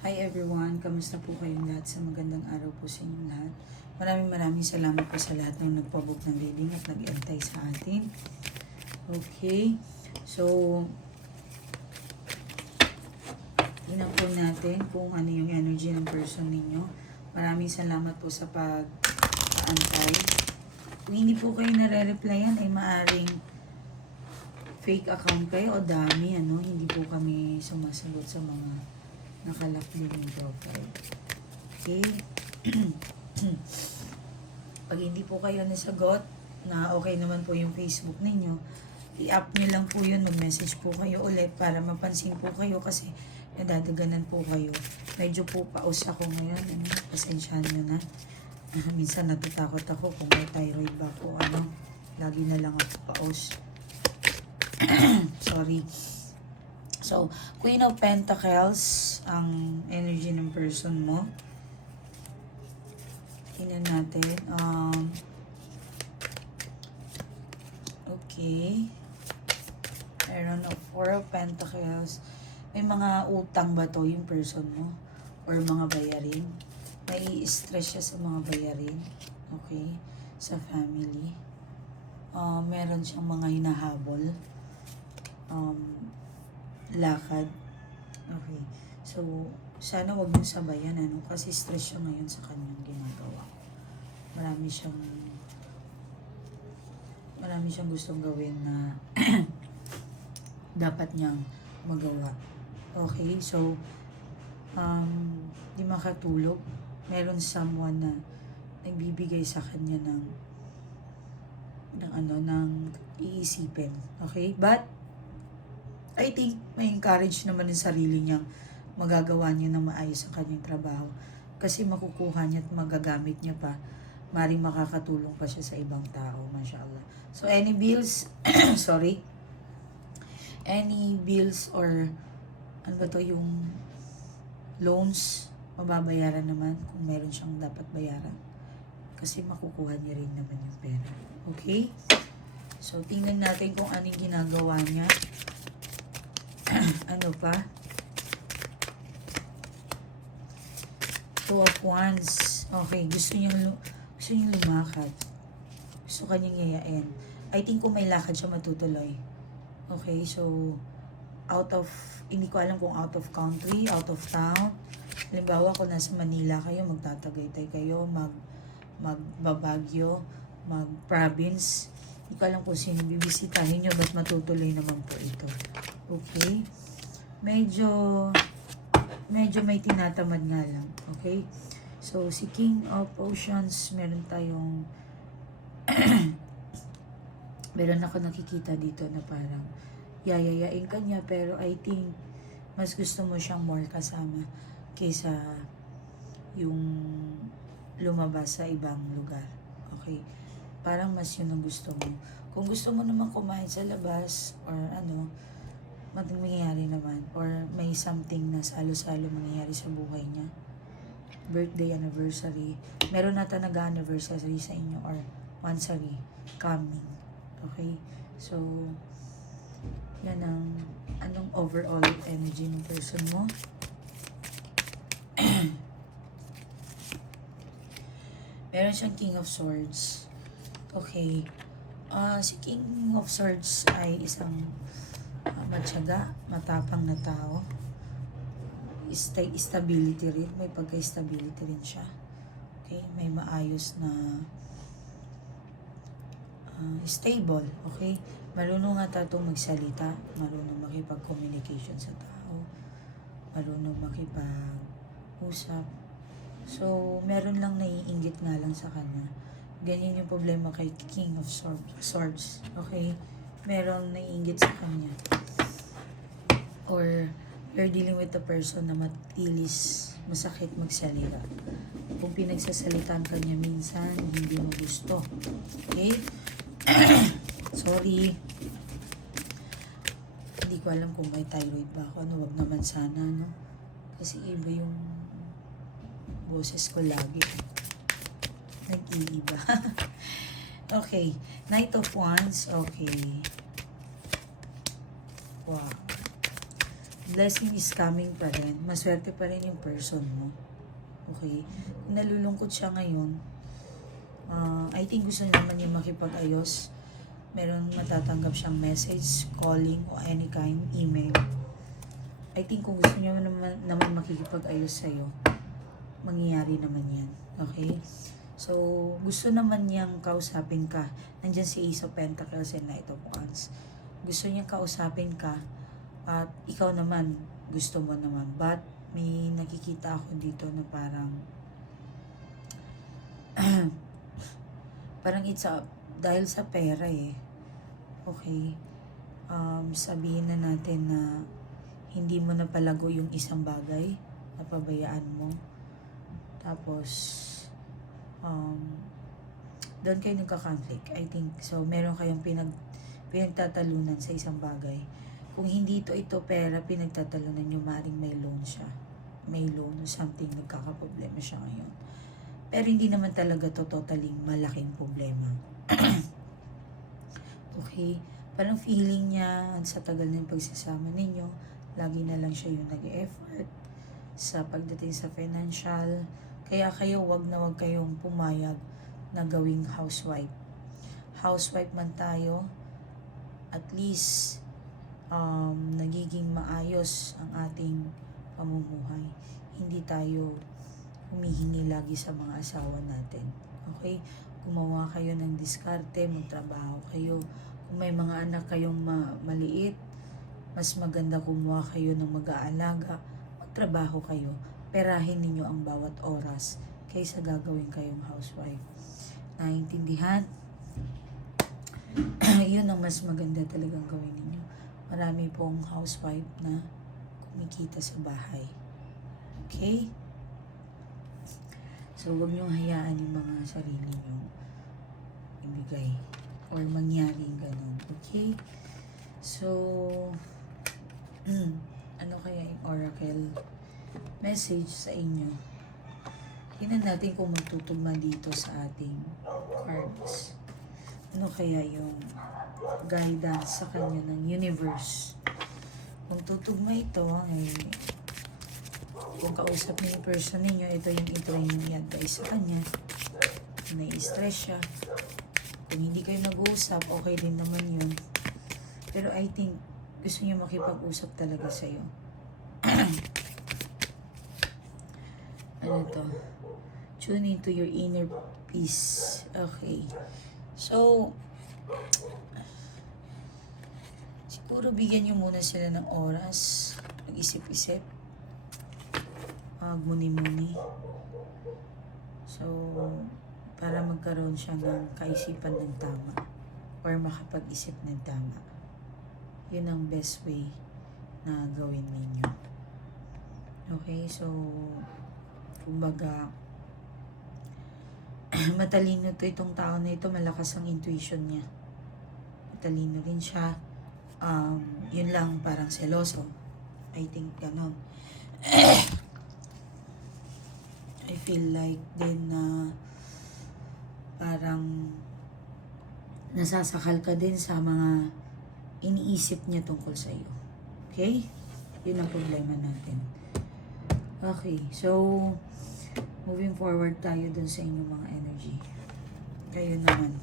Hi everyone, kamusta po kayong lahat sa magandang araw po sa inyong lahat. Maraming maraming salamat po sa lahat ng nagpabook ng reading at nag-entay sa atin. Okay, so tingnan po natin kung ano yung energy ng person ninyo. Maraming salamat po sa pag-aantay. Kung hindi po kayo nare-replyan ay maaring fake account kayo o dami, ano, hindi po kami sumasagot sa mga nakalak din yung profile. Okay? Pag hindi po kayo nasagot, na okay naman po yung Facebook ninyo, i-up nyo lang po yun, mag-message po kayo ulit para mapansin po kayo kasi nadadaganan po kayo. Medyo po paus ako ngayon, ano, pasensyahan nyo na. Ah, minsan natatakot ako kung may thyroid ba ako, ano, lagi na lang ako paus. Sorry. So, Queen of Pentacles, ang energy ng person mo. Tingnan natin. Um, okay. Meron of Four of Pentacles. May mga utang ba to yung person mo? Or mga bayarin? May stress siya sa mga bayarin. Okay. Sa family. Uh, meron siyang mga hinahabol. Um, lakad. Okay. So, sana wag mo sabayan, ano? Kasi stress siya ngayon sa kanyang ginagawa. Marami siyang marami siyang gustong gawin na dapat niyang magawa. Okay, so um, di makatulog. Meron someone na nagbibigay sa kanya ng ng ano, ng iisipin. Okay? But, I think may encourage naman yung sarili niyang magagawa niya ng maayos sa kanyang trabaho. Kasi makukuha niya at magagamit niya pa. Maring makakatulong pa siya sa ibang tao, mashallah. So, any bills, sorry, any bills or ano ba to, yung loans, mababayaran naman kung meron siyang dapat bayaran. Kasi makukuha niya rin naman yung pera. Okay? So, tingnan natin kung anong ginagawa niya. Ano pa? Two of Wands. Okay, gusto niyang, lu- gusto niyang lumakad. Gusto kanyang yayain. I think kung may lakad siya matutuloy. Okay, so, out of, hindi ko alam kung out of country, out of town. Halimbawa, kung nasa Manila kayo, magtatagaytay kayo, mag, magbabagyo, mag-province. Hindi ko alam kung sino bibisitahin nyo, ba't matutuloy naman po ito. Okay? Medyo, medyo may tinatamad nga lang. Okay? So, si King of Oceans, meron tayong, meron ako nakikita dito na parang, yayayain ka niya, pero I think, mas gusto mo siyang more kasama kaysa yung lumabas sa ibang lugar. Okay? Parang mas yun ang gusto mo. Kung gusto mo naman kumain sa labas or ano, mangyayari naman or may something na salo-salo mangyayari sa buhay niya. Birthday, anniversary. Meron nata nag-anniversary sa inyo or mansary coming. Okay? So, yan ang anong overall energy ng person mo. Meron siyang King of Swords. Okay. Ah, si King of Swords ay isang uh, matyaga, matapang na tao. Stay, stability rin. May pagka-stability rin siya. Okay? May maayos na ah, stable. Okay? Marunong nga tato magsalita. Marunong makipag-communication sa tao. Marunong makipag-usap. So, meron lang naiinggit nga lang sa kanya. Ganyan yung problema kay King of Swords. Okay? Meron naiinggit sa kanya. Or, you're dealing with a person na matilis, masakit magsalita. Kung pinagsasalitan ka niya minsan, hindi mo gusto. Okay? Sorry. Hindi ko alam kung may thyroid ba ako. Ano, wag naman sana, no? Kasi iba yung boses ko lagi. Nag-iiba. okay. Knight of Wands. Okay. Wow. Blessing is coming pa rin. Maswerte pa rin yung person mo. Okay? Kung nalulungkot siya ngayon, ah, I think gusto naman niya makipag-ayos. Meron matatanggap siyang message, calling, o any kind, email. I think kung gusto niya naman, naman makikipag-ayos sa'yo, mangyayari naman yan. Okay? So, gusto naman niyang kausapin ka. Nandyan si Ace of Pentacles and Knight of Wands. Gusto niyang kausapin ka at ikaw naman, gusto mo naman. But, may nakikita ako dito na parang parang it's a, dahil sa pera eh. Okay? Um, sabihin na natin na hindi mo napalago yung isang bagay, napabayaan mo. Tapos, um, doon kayo nagka-conflict. I think, so meron kayong pinag, pinagtatalunan sa isang bagay. Kung hindi ito ito pera, pinagtatalunan nyo, maaaring may loan siya. May loan or something, nagkakaproblema siya ngayon. Pero hindi naman talaga to totally malaking problema. okay? Parang feeling niya sa tagal ng pagsasama ninyo, lagi na lang siya yung nag-effort sa pagdating sa financial. Kaya kayo, wag na wag kayong pumayag na gawing housewife. Housewife man tayo, at least um, nagiging maayos ang ating pamumuhay. Hindi tayo humihingi lagi sa mga asawa natin. Okay? Gumawa kayo ng diskarte, magtrabaho kayo. Kung may mga anak kayong ma- maliit, mas maganda kumuha kayo ng mag-aalaga, magtrabaho kayo. Perahin ninyo ang bawat oras kaysa gagawin kayong housewife. Naintindihan? Yun ang mas maganda talagang gawin ninyo. Marami pong housewife na kumikita sa bahay. Okay? So, huwag niyong hayaan yung mga sarili niyo ibigay or mangyari ganun. Okay? So, ano kaya yung oracle message sa inyo? Tingnan natin kung magtutugma dito sa ating cards. Ano kaya yung guidance sa kanya ng universe? Kung tutugma ito, eh, kung kausap niyo yung person ninyo, ito yung ito yung i-advise sa kanya. Nai-stress siya. Kung hindi kayo nag-uusap, okay din naman yun. Pero I think, gusto niya makipag-usap talaga sa'yo. ano to? Tune into your inner peace. Okay. So, siguro bigyan niyo muna sila ng oras. Mag-isip-isip. Magmuni-muni. So, para magkaroon siya ng kaisipan ng tama or makapag-isip ng tama. Yun ang best way na gawin ninyo. Okay, so kumbaga matalino to itong tao na ito, malakas ang intuition niya. Matalino rin siya. Um, yun lang, parang seloso. I think ganon. I feel like din na parang nasasakal ka din sa mga iniisip niya tungkol sa iyo. Okay? Yun ang problema natin. Okay, so moving forward tayo dun sa inyong mga energy. Kayo naman.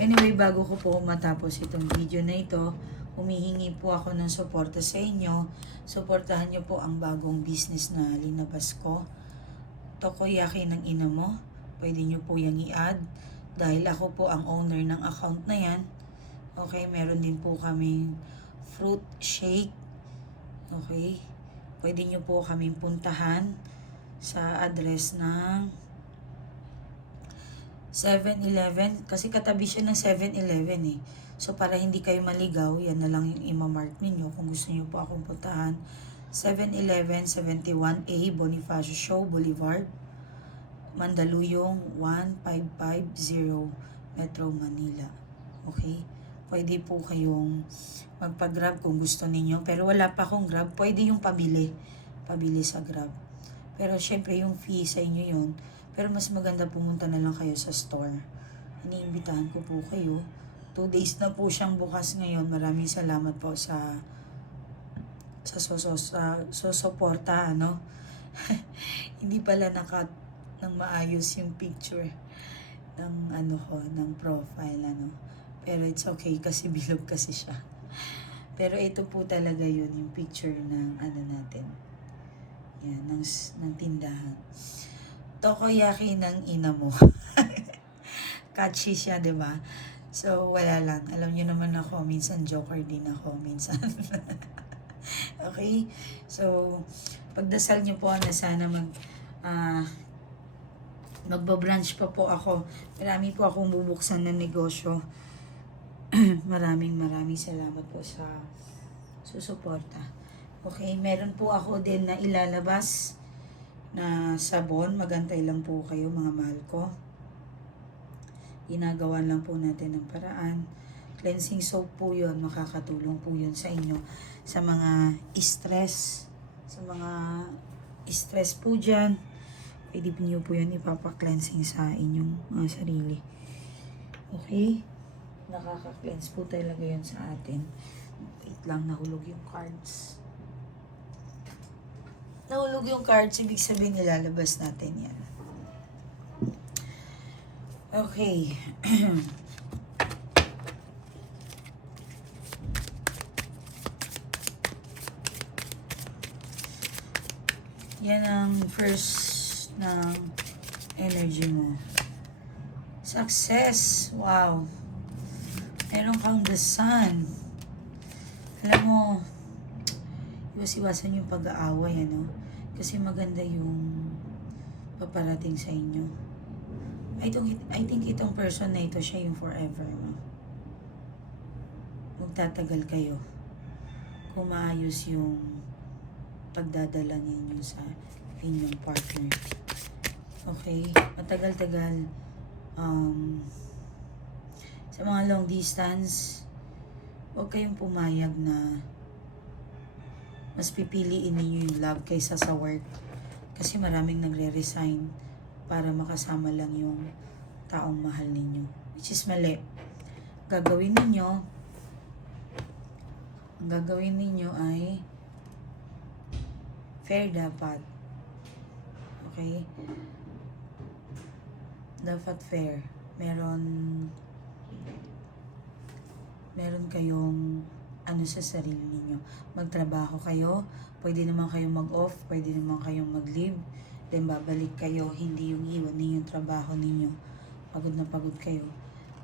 Anyway, bago ko po matapos itong video na ito, humihingi po ako ng suporta sa inyo. Suportahan niyo po ang bagong business na linabas ko. Tokoyaki ng ina mo. Pwede niyo po yung i-add. Dahil ako po ang owner ng account na yan. Okay, meron din po kaming fruit shake. Okay. Pwede niyo po kaming puntahan sa address ng 7-Eleven. Kasi katabi siya ng 7-Eleven eh. So, para hindi kayo maligaw, yan na lang yung imamark ninyo kung gusto niyo po akong puntahan. 7-Eleven, 71A, Bonifacio Show, Boulevard, Mandaluyong, 1550, Metro Manila. Okay? Pwede po kayong magpa-grab kung gusto ninyo. Pero wala pa akong grab. Pwede yung pabili. Pabili sa grab. Pero syempre yung fee sa inyo yun. Pero mas maganda pumunta na lang kayo sa store. Iniimbitahan ko po kayo Two days na po siyang bukas ngayon. Maraming salamat po sa sa soso sa susuporta ano. Hindi pala naka ng maayos yung picture ng ano ko, ng profile ano. Pero it's okay kasi bilog kasi siya. Pero ito po talaga yun, yung picture ng ano natin. Yan, ng, ng tindahan. Tokoyaki ng ina mo. Catchy siya, di ba? So, wala lang. Alam niyo naman ako, minsan joker din ako, minsan. okay? So, pagdasal niyo po na sana mag, ah, magbabranch pa po ako. Marami po akong bubuksan na negosyo. maraming maraming salamat po sa susuporta. Okay, meron po ako din na ilalabas na sabon. Magantay lang po kayo mga mahal ko. Ginagawa lang po natin ng paraan. Cleansing soap po yun. Makakatulong po yun sa inyo. Sa mga stress. Sa mga stress po dyan. Pwede nyo po yun ipapa-cleansing sa inyong mga sarili. Okay? Nakaka-cleanse po talaga yun sa atin. Wait lang, nahulog yung cards. Nahulog yung cards, ibig sabihin nilalabas natin yan. Okay. Yan ang first ng energy mo. Success. Wow. Meron kang the sun. Alam mo, iwas-iwasan yung pag-aaway, ano? Kasi maganda yung paparating sa inyo. I, don't, I think itong person na ito, siya yung forever mo. Magtatagal kayo. Kung maayos yung pagdadala ninyo sa inyong partner. Okay? Matagal-tagal. Um, sa mga long distance, huwag kayong pumayag na mas pipiliin ninyo yung love kaysa sa work. Kasi maraming nagre-resign para makasama lang yung taong mahal ninyo. Which is mali. Gagawin ninyo, ang gagawin ninyo ay fair dapat. Okay? Dapat fair. Meron meron kayong ano sa sarili ninyo. Magtrabaho kayo, pwede naman kayong mag-off, pwede naman kayong mag-leave, then babalik kayo, hindi yung iwan ninyo yung trabaho ninyo. Pagod na pagod kayo.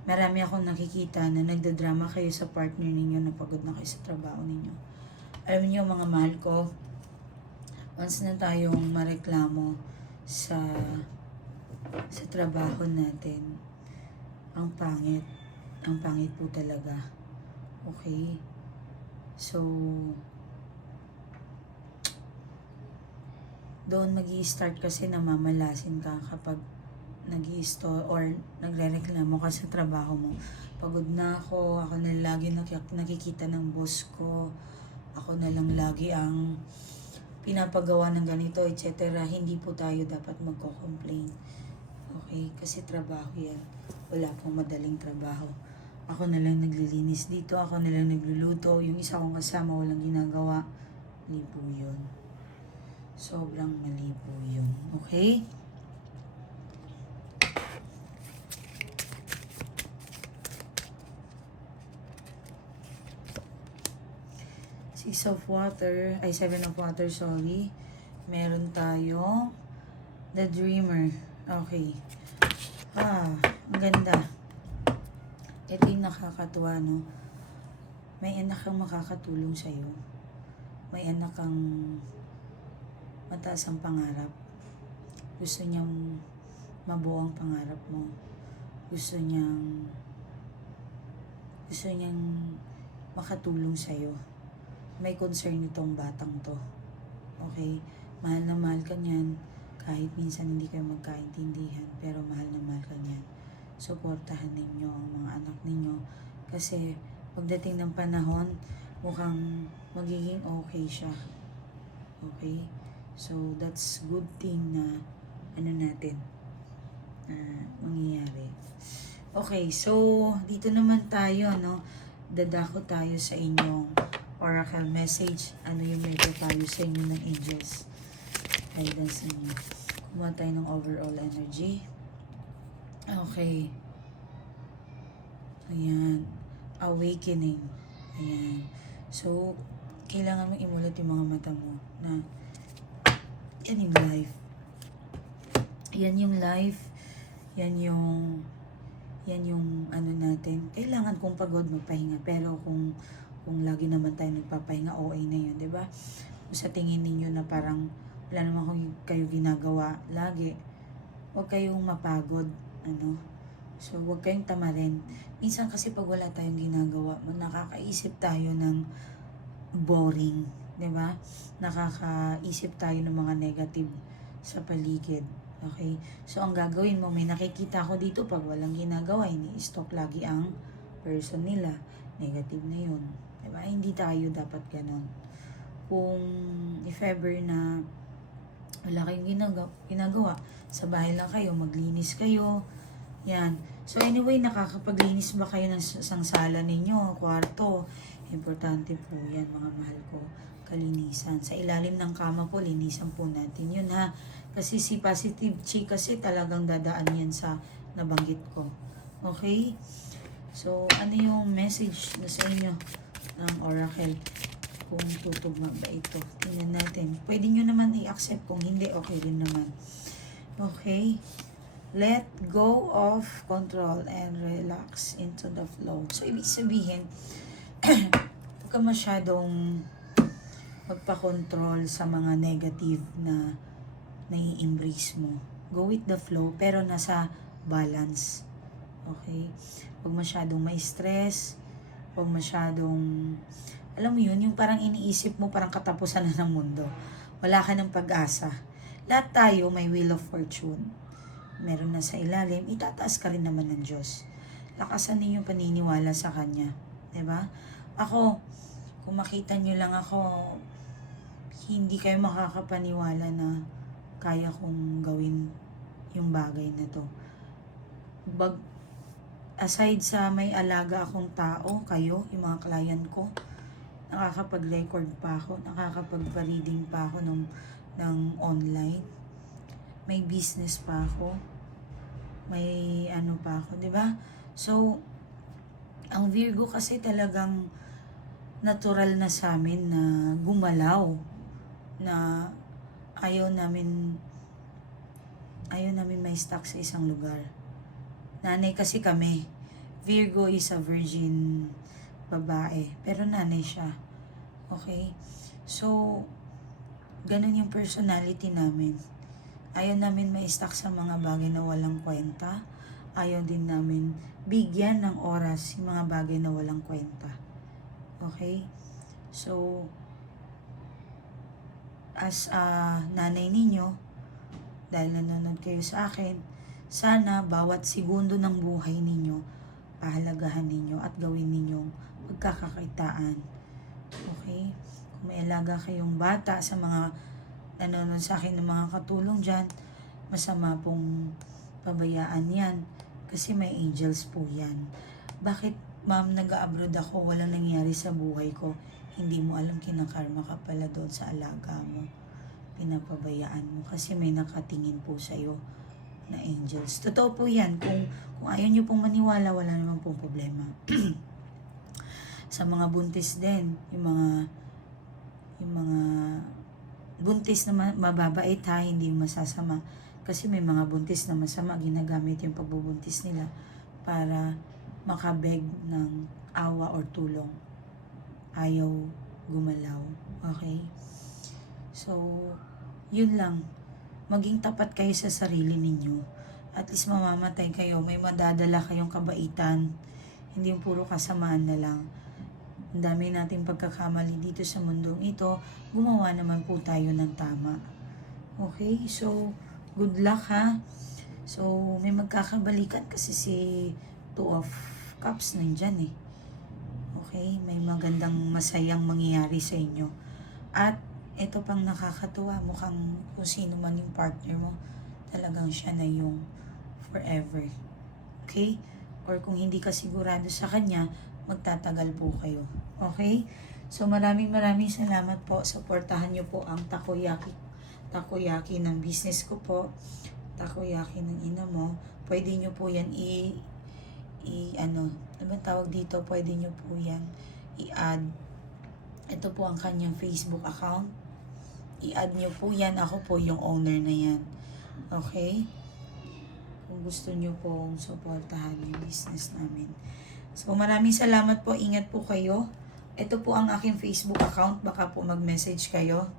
Marami akong nakikita na nagdadrama kayo sa partner ninyo na pagod na kayo sa trabaho ninyo. Alam niyo mga mahal ko, once na tayong mareklamo sa sa trabaho natin, ang pangit. Ang pangit po talaga. Okay? So, doon mag start kasi namamalasin ka kapag nag or nagre-reklamo ka sa trabaho mo. Pagod na ako, ako na lagi nakik- nakikita ng boss ko, ako na lang lagi ang pinapagawa ng ganito, etc. Hindi po tayo dapat magko-complain. Okay? Kasi trabaho yan. Wala pong madaling trabaho. Ako na lang naglilinis dito, ako na lang nagluluto. Yung isa kong kasama walang ginagawa. Mali po yun. Sobrang mali po yun. Okay? Six of water, ay seven of water, sorry. Meron tayo. The dreamer. Okay. Ah, ang ganda. Ito yung nakakatuwa, no? May anak kang makakatulong sa'yo. May anak kang mataas ang pangarap. Gusto niyang mabuo ang pangarap mo. Gusto niyang gusto niyang makatulong sa'yo. May concern itong batang to. Okay? Mahal na mahal ka niyan. Kahit minsan hindi kayo magkaintindihan, pero mahal na mahal ka niyan. Suportahan ninyo ang mga anak ninyo. Kasi pagdating ng panahon, mukhang magiging okay siya. Okay? So, that's good thing na ano natin na mangyayari. Okay, so dito naman tayo, no? Dadako tayo sa inyong oracle message. Ano yung meron tayo sa inyo ng angels? Guidance ninyo. Kumuha tayo ng overall energy. Okay. Ayan. Awakening. Ayan. So, kailangan mo imulat yung mga mata mo na yan yung life. Yan yung life. Yan yung yan yung ano natin. Kailangan kung pagod magpahinga. Pero kung kung lagi naman tayo nagpapahinga, OA na yun, di ba? Sa tingin ninyo na parang wala naman kayo ginagawa lagi, huwag kayong mapagod. Ano? So, huwag kayong tamarin. Minsan kasi pag wala tayong ginagawa, nakakaisip tayo ng boring. 'di ba? Nakakaisip tayo ng mga negative sa paligid. Okay? So, ang gagawin mo, may nakikita ko dito pag walang ginagawa, ini-stop lagi ang person nila. Negative na yun. 'di ba? Hindi tayo dapat ganon. Kung if ever na wala kayong ginagawa, ginagawa, sa bahay lang kayo, maglinis kayo, yan. So anyway, nakakapaglinis ba kayo ng isang sala ninyo, kwarto? Importante po yan, mga mahal ko. Kalinisan. Sa ilalim ng kama po, linisan po natin yun ha. Kasi si Positive Chi kasi talagang dadaan yan sa nabanggit ko. Okay? So, ano yung message na sa inyo ng Oracle? Kung tutugma ba ito. Tingnan natin. Pwede nyo naman i-accept. Kung hindi, okay rin naman. Okay? Let go of control and relax into the flow. So, ibig sabihin, huwag ka masyadong magpa-control sa mga negative na nai-embrace mo. Go with the flow, pero nasa balance. Okay? Huwag masyadong ma-stress. Huwag masyadong, alam mo yun, yung parang iniisip mo parang katapusan na ng mundo. Wala ka ng pag-asa. Lahat tayo may wheel of fortune. Meron na sa ilalim, itataas ka rin naman ng Diyos. Lakasan ninyo paniniwala sa Kanya. ba? Ako, kung makita nyo lang ako, hindi kayo makakapaniwala na kaya kong gawin yung bagay na to. Bag, aside sa may alaga akong tao, kayo, yung mga client ko, nakakapag-record pa ako, nakakapag-reading pa ako ng, ng online. May business pa ako. May ano pa ako, di ba? So, ang Virgo kasi talagang natural na sa amin na gumalaw na ayaw namin ayaw namin may stuck sa isang lugar. Nanay kasi kami. Virgo is a virgin babae. Pero nanay siya. Okay? So, ganun yung personality namin. Ayaw namin may stuck sa mga bagay na walang kwenta. Ayaw din namin bigyan ng oras yung mga bagay na walang kwenta. Okay? So, as a nanay ninyo, dahil nanonood kayo sa akin, sana bawat segundo ng buhay ninyo, pahalagahan ninyo at gawin ninyong pagkakakitaan. Okay? May alaga kayong bata sa mga nanonood sa akin ng mga katulong dyan, masama pong pabayaan yan. Kasi may angels po yan. Bakit, ma'am, nag-abroad ako, walang nangyari sa buhay ko, hindi mo alam kinakarma ka pala doon sa alaga mo. Pinapabayaan mo kasi may nakatingin po sa'yo na angels. Totoo po yan. Kung, kung ayaw nyo pong maniwala, wala naman pong problema. sa mga buntis din, yung mga yung mga buntis na ma- mababait ha, hindi masasama. Kasi may mga buntis na masama, ginagamit yung pagbubuntis nila para makabeg ng awa or tulong. Ayaw gumalaw. Okay? So, yun lang. Maging tapat kayo sa sarili ninyo. At least mamamatay kayo. May madadala kayong kabaitan. Hindi yung puro kasamaan na lang. Ang dami nating pagkakamali dito sa mundong ito. Gumawa naman po tayo ng tama. Okay? So, good luck ha. So, may magkakabalikan kasi si Two of Cups nandyan eh. Okay? May magandang masayang mangyayari sa inyo. At ito pang nakakatuwa, mukhang kung sino man yung partner mo, talagang siya na yung forever. Okay? or kung hindi ka sigurado sa kanya, magtatagal po kayo. Okay? So maraming maraming salamat po. Suportahan niyo po ang takoyaki takoyaki ng business ko po. Takoyaki ng ina mo. Pwede niyo po yan i i ano, ano tawag dito? Pwede niyo po yan i-add. Ito po ang kanyang Facebook account. I-add niyo po yan. Ako po yung owner na yan. Okay? Kung gusto niyo pong suportahan yung business namin. So maraming salamat po. Ingat po kayo. Ito po ang aking Facebook account. Baka po mag-message kayo.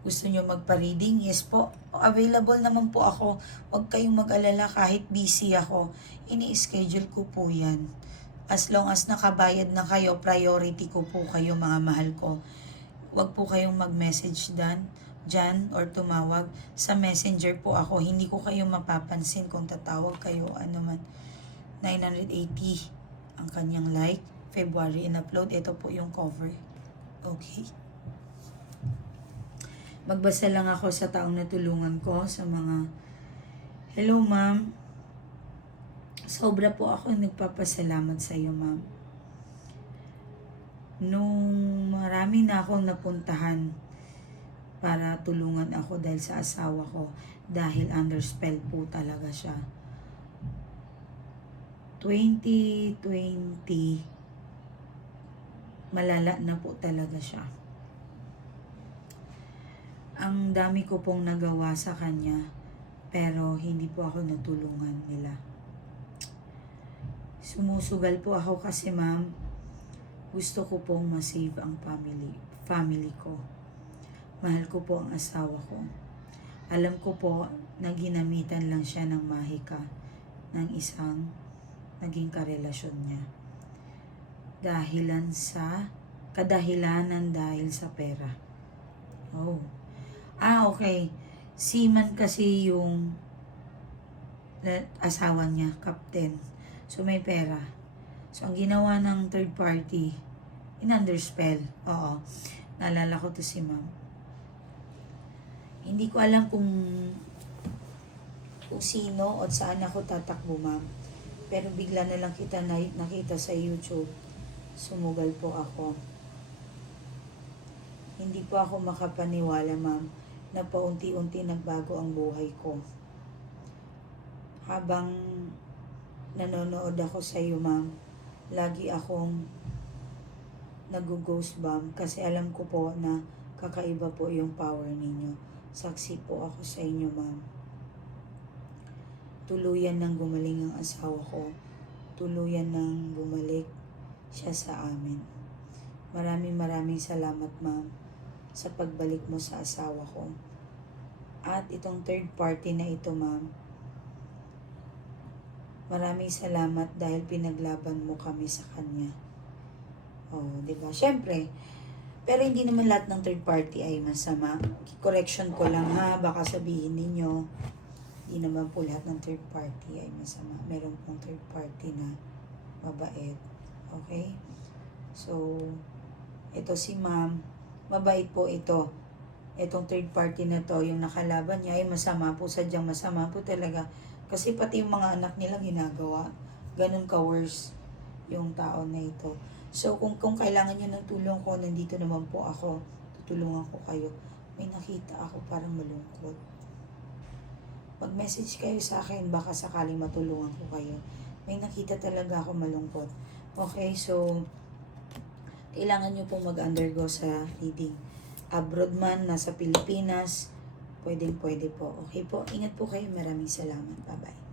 Gusto nyo magpa-reading? Yes po. Available naman po ako. Huwag kayong mag-alala kahit busy ako. Ini-schedule ko po yan. As long as nakabayad na kayo, priority ko po kayo mga mahal ko. Huwag po kayong mag-message dan, dyan or tumawag. Sa messenger po ako. Hindi ko kayo mapapansin kung tatawag kayo. Ano man. 980 ang kanyang like. February in-upload. Ito po yung cover. Okay. Magbasa lang ako sa taong natulungan ko sa mga Hello ma'am. Sobra po ako nagpapasalamat sa iyo ma'am. Nung marami na akong napuntahan para tulungan ako dahil sa asawa ko dahil under spell po talaga siya. 2020 malala na po talaga siya ang dami ko pong nagawa sa kanya pero hindi po ako natulungan nila. Sumusugal po ako kasi ma'am, gusto ko pong masave ang family, family ko. Mahal ko po ang asawa ko. Alam ko po na ginamitan lang siya ng mahika ng isang naging karelasyon niya. Dahilan sa, kadahilanan dahil sa pera. Oh. Ah, okay. Seaman kasi yung asawa niya, captain. So, may pera. So, ang ginawa ng third party, in-underspell. Oo. Naalala ko to si ma'am. Hindi ko alam kung kung sino o saan ako tatakbo, ma'am. Pero bigla na lang kita na, nakita sa YouTube. Sumugal po ako. Hindi po ako makapaniwala, ma'am, na paunti-unti nagbago ang buhay ko. Habang nanonood ako sa iyo, ma'am, lagi akong nag-ghost kasi alam ko po na kakaiba po yung power ninyo. Saksi po ako sa inyo, ma'am. Tuluyan nang gumaling ang asawa ko. Tuluyan nang bumalik siya sa amin. Maraming maraming salamat, ma'am, sa pagbalik mo sa asawa ko. At itong third party na ito, ma'am, maraming salamat dahil pinaglaban mo kami sa kanya. Oh, 'di ba? Syempre, pero hindi naman lahat ng third party ay masama. Correction ko lang ha, baka sabihin ninyo, hindi naman po lahat ng third party ay masama. Meron pong third party na mabait. Okay? So, ito si ma'am, mabait po ito. Itong third party na to, yung nakalaban niya ay masama po, sadyang masama po talaga. Kasi pati yung mga anak nila ginagawa. Ganun ka-worse yung tao na ito. So, kung, kung kailangan nyo ng tulong ko, nandito naman po ako. Tutulungan ko kayo. May nakita ako parang malungkot. Mag-message kayo sa akin, baka sakaling matulungan ko kayo. May nakita talaga ako malungkot. Okay, so, kailangan nyo pong mag-undergo sa reading. Abroad man, nasa Pilipinas, pwedeng pwede po. Okay po, ingat po kayo. Maraming salamat. Bye-bye.